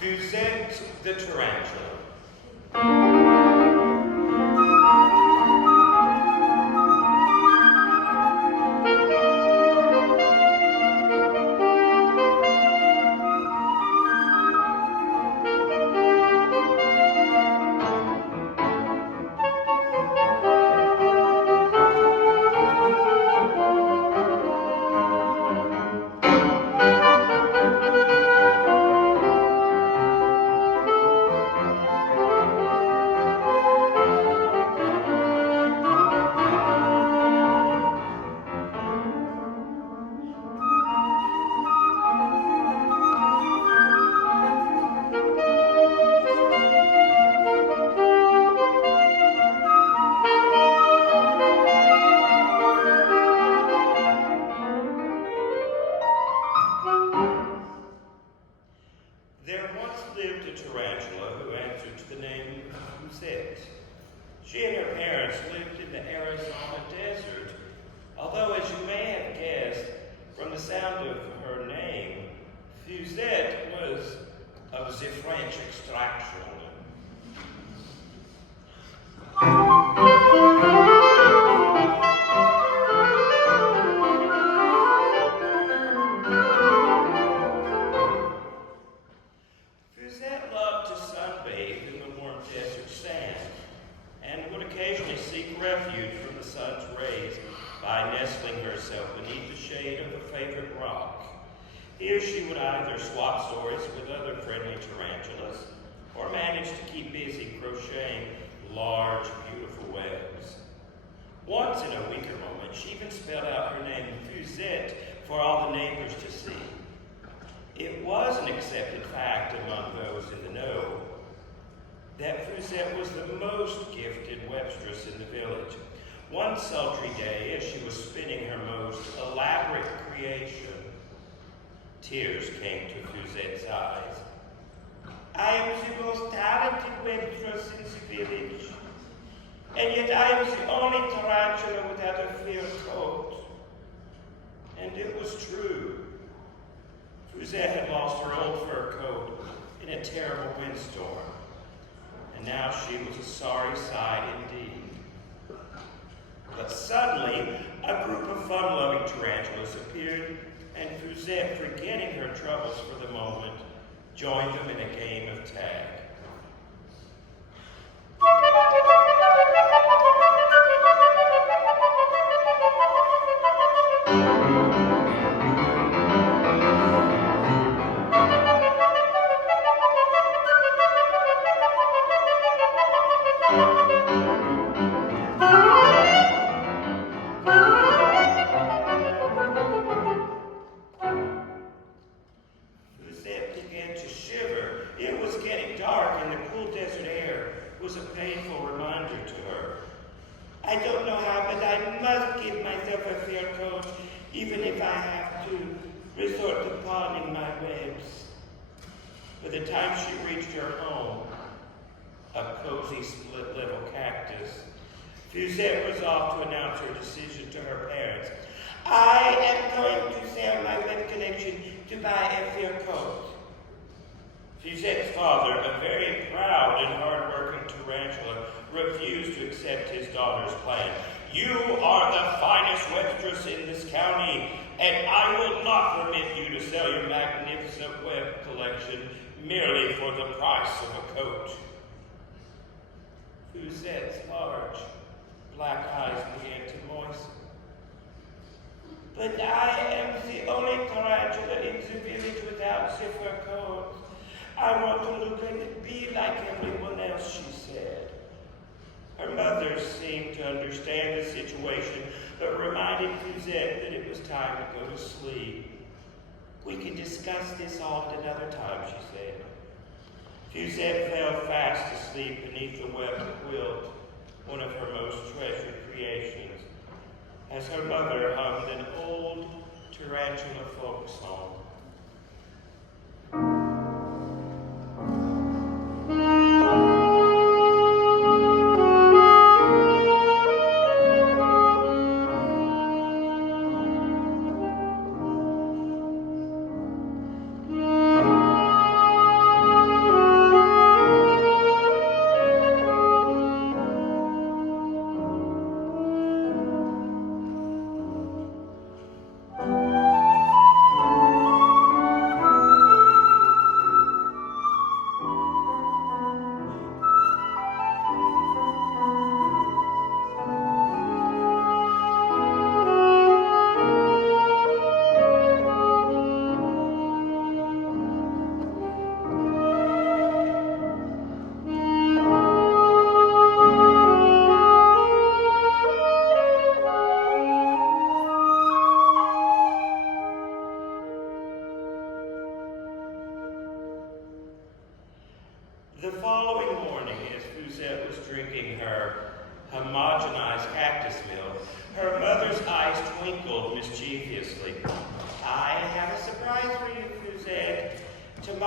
Fuzzette the Tarantula. There once lived a tarantula who answered to the name of Fuzzette. She and her parents lived in the Arizona desert, although as you may have guessed from the sound of her name, Fuzzette was of the French extraction. Fuzzette loved to sunbathe in the warm desert sand and would occasionally seek refuge from the sun's rays by nestling herself beneath the shade of a favorite rock. Here she would either swap stories with other friendly tarantulas or manage to keep busy crocheting large, beautiful webs. Once in a weaker moment, she even spelled out her name Fuzzette for all the neighbors to see. It was an accepted fact among those in the know that Fuzzette was the most gifted webstress in the village. One sultry day, as she was spinning her most elaborate creation, tears came to Fuzzette's eyes. I am the most talented webstress in the village, and yet I am the only tarantula without a fur coat. And it was true. Fuzzette had lost her old fur coat in a terrible windstorm, and now she was a sorry sight indeed. But suddenly, a group of fun-loving tarantulas appeared, and Fuzzette, forgetting her troubles for the moment, joined them in a game of tag. Was a painful reminder to her. I don't know how, but I must give myself a fair coat, even if I have to resort to pawning my webs. By the time she reached her home, a cozy split-level cactus, Fuzzette resolved to announce her decision to her parents. I am going to sell my web collection to buy a fair coat. Fuzette's father, a very proud and hard-working tarantula, refused to accept his daughter's plan. You are the finest webstress in this county, and I will not permit you to sell your magnificent web collection merely for the price of a coat. Fuzette's large, black eyes began to moisten. But I am the only tarantula in the village without a fur coat. I want to look and be like everyone else, she said. Her mother seemed to understand the situation, but reminded Fuzzette that it was time to go to sleep. We can discuss this all at another time, she said. Fuzzette fell fast asleep beneath the webbed quilt, one of her most treasured creations, as her mother hummed an old tarantula folk song.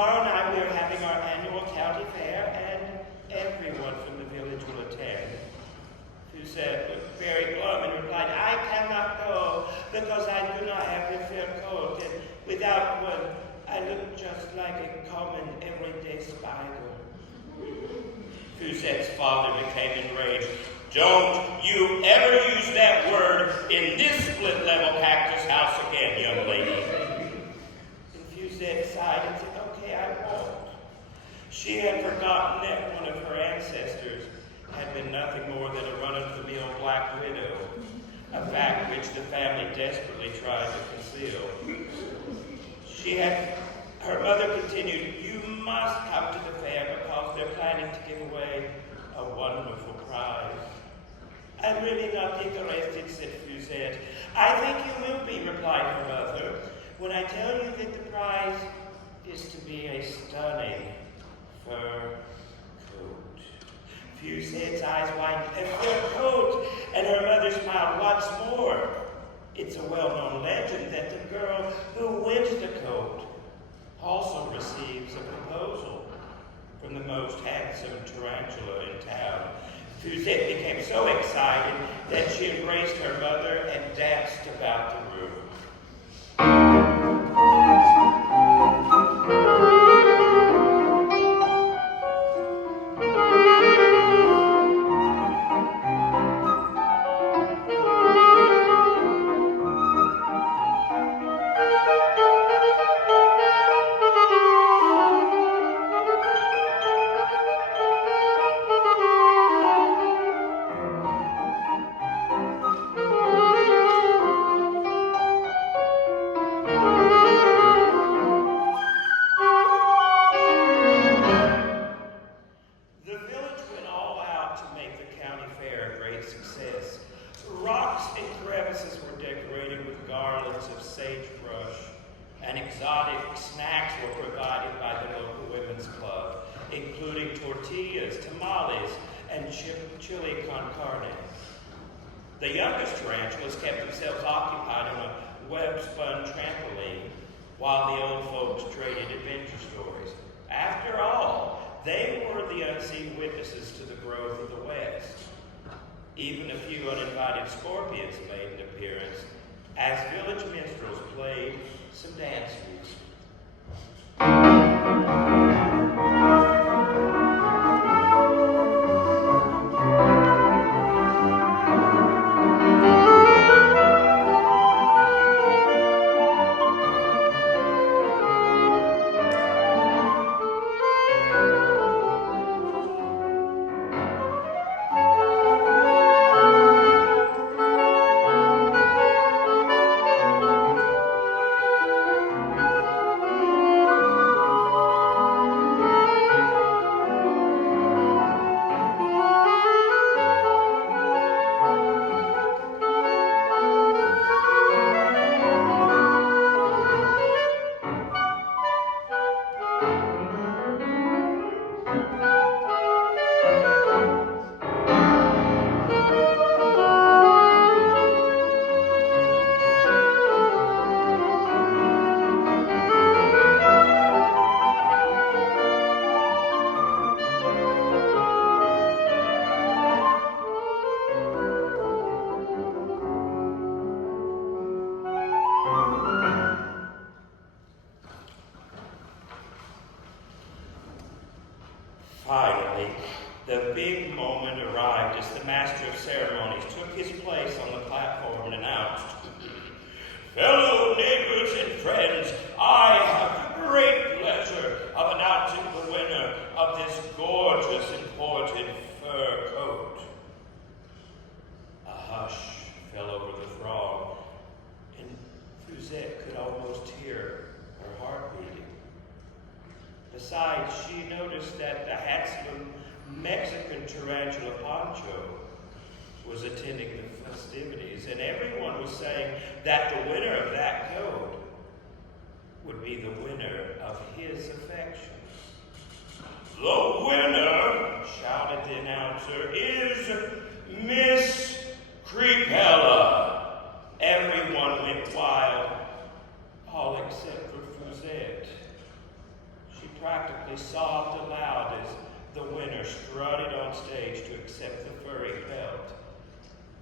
Tomorrow night we are having our annual county fair, and everyone from the village will attend. Fuzzette looked very glum and replied, I cannot go because I do not have a fair coat, and without one I look just like a common everyday spider. Fuzette's father became enraged. Don't you ever use that word in this split-level cactus house again, young lady. And Fuzzette sighed and said, okay, I won't. She had forgotten that one of her ancestors had been nothing more than a run-of-the-mill black widow, a fact which the family desperately tried to conceal. Her mother continued, you must come to the fair because they're planning to give away a wonderful prize. I'm really not interested, said Fuzzette. I think you will be, replied her mother, when I tell you that the prize is to be a stunning fur coat. Fuzette's eyes widened. A fur coat, and her mother smiled once more. It's a well-known legend that the girl who wins the coat also receives a proposal from the most handsome tarantula in town. Fuzzette became so excited that she embraced her mother and danced about the room. The youngest tarantulas kept themselves occupied on a web-spun trampoline while the old folks traded adventure stories. After all, they were the unseen witnesses to the growth of the West. Even a few uninvited scorpions made an appearance as village minstrels played some dance music. Finally, the big moment arrived as the master of ceremonies took his place on the platform and announced, fellow neighbors and friends, I have the great pleasure of announcing the winner of this gorgeous imported fur coat. A hush fell over the throng, and Fuzzette could almost hear her heart beating. Besides, she noticed that the handsome Mexican tarantula Pancho was attending the festivities, and everyone was saying that the winner of that coat would be the winner of his affections. The winner, shouted the announcer, is Miss Creepella. Everyone went wild, all except for Fuzzette. She practically sobbed aloud as the winner strutted on stage to accept the furry pelt.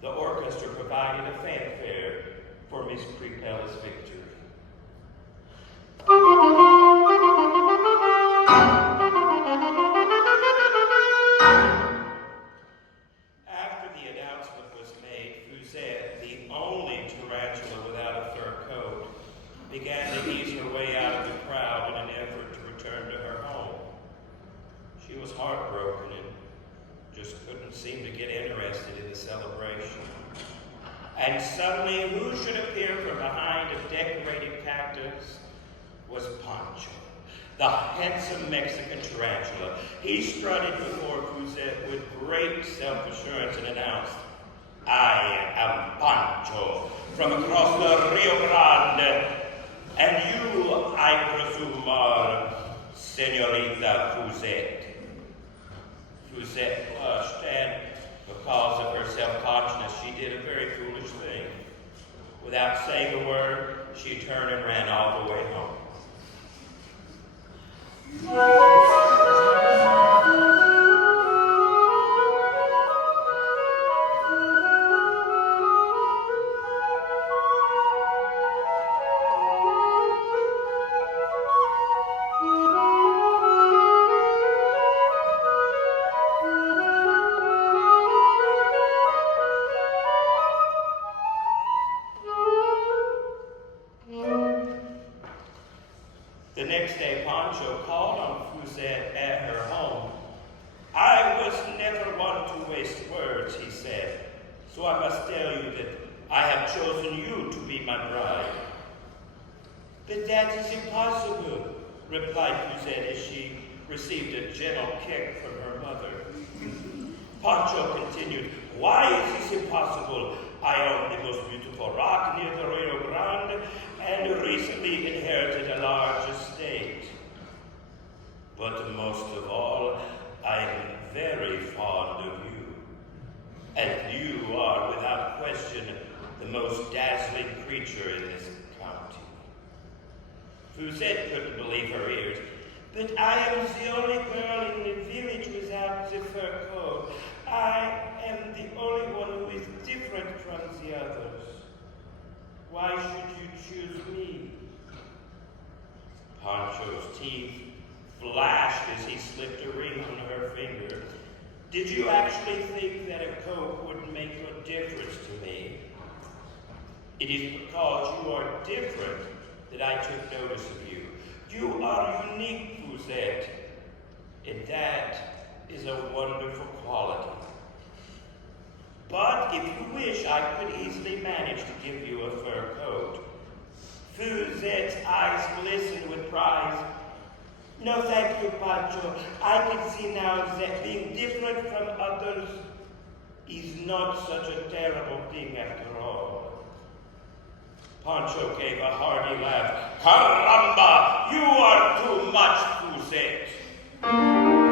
The orchestra provided a fanfare for Miss Prepella's victory. After the announcement was made, Fuzzette, the only tarantula without a fur coat, began to ease her way out of the crowd in an effort to return to her home. She was heartbroken and just couldn't seem to get interested in the celebration. And suddenly, who should appear from behind a decorated cactus was Pancho, the handsome Mexican tarantula. He strutted before Fuzzette with great self-assurance and announced, "I am Pancho, from across the Rio Grande, and you, I presume, are Senorita Fuzzette." Fuzzette blushed, and because of her self-consciousness, she did a very foolish thing. Without saying a word, she turned and ran all the way home. The next day, Pancho called on Fuzzette at her home. "I was never one to waste words," he said, "so I must tell you that I have chosen you to be my bride." "But that is impossible," replied Fuzzette as she received a gentle kick from her mother. Pancho continued, "Why is this impossible? I own the most beautiful rock near the Rio Grande and recently inherited a large estate. But most of all, I am very fond of you. And you are, without question, the most dazzling creature in this county." Fuzzette couldn't believe her ears. "But I am the only girl in the village without the fur coat. I am the only one who is different from the others. Why should you choose me?" Pancho's teeth flashed as he slipped a ring on her finger. "Did you actually think that a coat would make a difference to me? It is because you are different that I took notice of you. You are unique, Fuzzette, and that is a wonderful quality. But if you wish, I could easily manage to give you a fur coat." Fuzzette's eyes glistened with pride. "No, thank you, Pancho. I can see now that being different from others is not such a terrible thing after all." Pancho gave a hearty laugh. "Caramba! You are too much, Fuzzette."